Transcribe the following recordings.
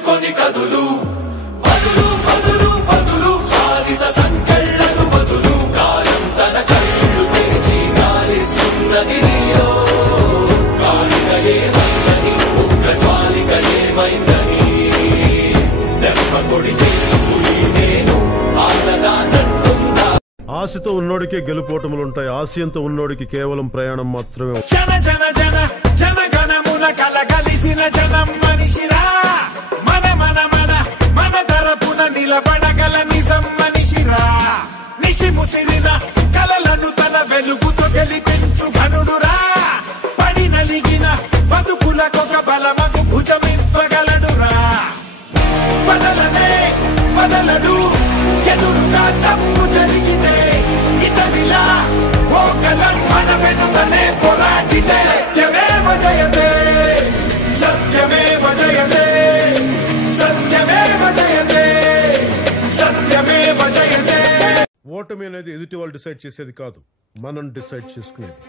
తెంచుకొని కదులు వదులు వదులు వదులు బానిస సంకెళ్ళను వదులు కాలం తన కళ్ళు తెరిచి గాలిస్తున్నది నీలో కాలిక ఏమైందని ఉగ్ర జ్వాలిక ఏమైందని దెబ్బ కొడితే నేను ఆలదానంటుందా ఆశతో ఉన్నోడికే గెలుపోటములుంటాయి ఆశయంతో ఉన్నోడికి కేవలం ప్రయాణం మాత్రమే జన జన జన జనగణమున కలగలిసిన జనం మనిషిరా మన మన మన మన తరపున నిలబడగల నిజం మనిషిరా నిశి ముసిరిన కలలను తన వెలుగుతో గెలిపించు ఘనుడురా పడి నలిగిన బతుకులకొక బలమగు భుజమివ్వగలడురా వదలనే వదలడు ఎదురుగా తప్పు జరిగితే ఇతనిలా ఓకలం మన వెనుకనే పోరాడితే సత్యమేవ జయతే సత్యమేవ జయతే సత్యమేవ జయతే సత్యమేవ జయతే ఓటమి అనేది ఎదుటి వాళ్ళు డిసైడ్ చేసేది కాదు మనం డిసైడ్ చేసుకునేది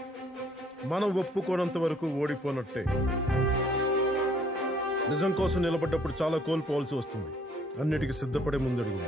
మనం ఒప్పుకోనంత వరకు ఓడిపోనట్టే నిజం కోసం నిలబడ్డప్పుడు చాలా కోల్పోవాల్సి వస్తుంది అన్నిటికీ సిద్ధపడే ముందడుగు